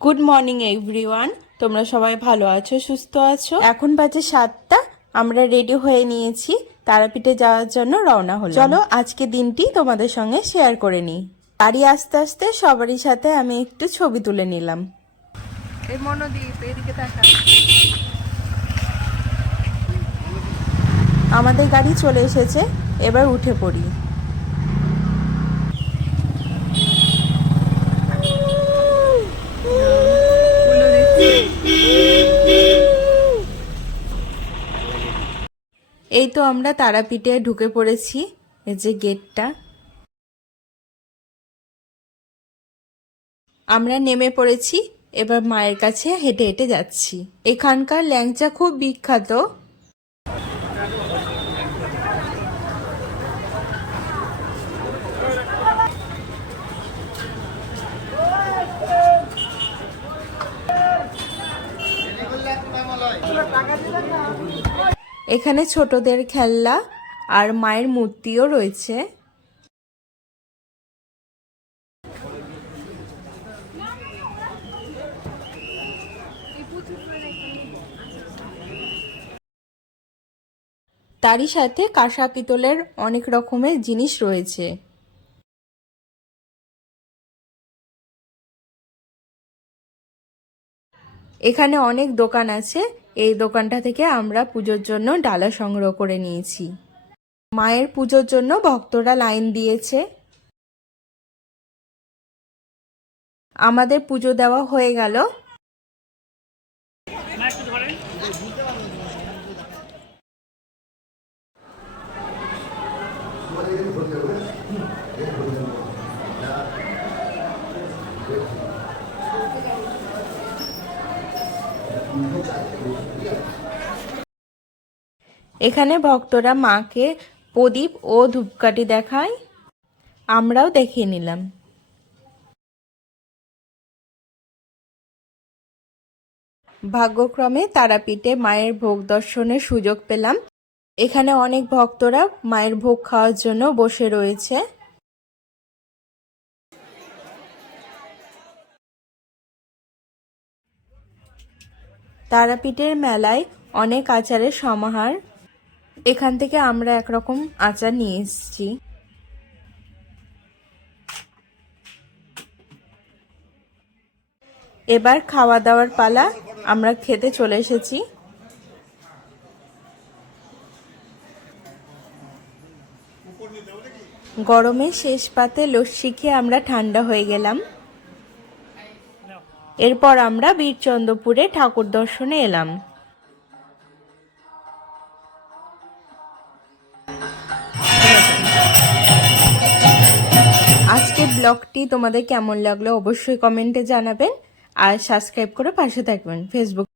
Good morning everyone. তোমরা সবাই ভালো আছো, সুস্থ আছো? এখন বাজে 7টা। আমরা রেডি হয়ে নিয়েছি, তারাপীঠে যাওয়ার জন্য রওনা হলাম। চলো আজকে দিনটি তোমাদের সঙ্গে শেয়ার করে নিই। বাড়ি আস্তে আস্তে সবারই সাথে আমি একটু ছবি তুলে নিলাম। এই মনোদীপ এদিকে তাকা। আমাদের গাড়ি চলে এসেছে, এবার উঠে পড়ি। এই তো আমরা তারাপীঠে ঢুকে পড়েছি। এই যে গেটটা, আমরা নেমে পড়েছি। এবার মায়ের কাছে হেঁটে হেঁটে যাচ্ছি। এখানকার ল্যাংচা খুব বিখ্যাত। এখানে ছোটদের খেলনা আর মায়ের মূর্তিও রয়েছে। তারই সাথে কাঁসা পিতলের অনেক রকমের জিনিস রয়েছে। এখানে অনেক দোকান আছে। এই দোকানটা থেকে আমরা পুজোর জন্য ডালা সংগ্রহ করে নিয়েছি। মায়ের পুজোর জন্য ভক্তরা লাইন দিয়েছে। আমাদের পুজো দেওয়া হয়ে গেল। এখানে ভক্তরা মাকে প্রদীপ ও ধূপকাঠি দেখায়, আমরাও দেখিয়ে নিলাম। ভাগ্যক্রমে তারাপীঠে মায়ের ভোগ দর্শনের সুযোগ পেলাম। এখানে অনেক ভক্তরা মায়ের ভোগ খাওয়ার জন্য বসে রয়েছে। তারাপীঠের মেলায় অনেক আচারের সমাহার। এখান থেকে আমরা একরকম আচার নিয়ে এসেছি। এবার খাওয়া দাওয়ার পালা, আমরা খেতে চলে এসেছি। গরমে শেষ পাতে লস্যি খেয়ে আমরা ঠান্ডা হয়ে গেলাম। এরপর আমরা বীরচন্দ্রপুরে ঠাকুর দর্শনে এলাম। আজকের ব্লগটি তোমাদের কেমন লাগলো অবশ্যই কমেন্টে জানাবেন, আর সাবস্ক্রাইব করে পাশে থাকবেন। ফেসবুক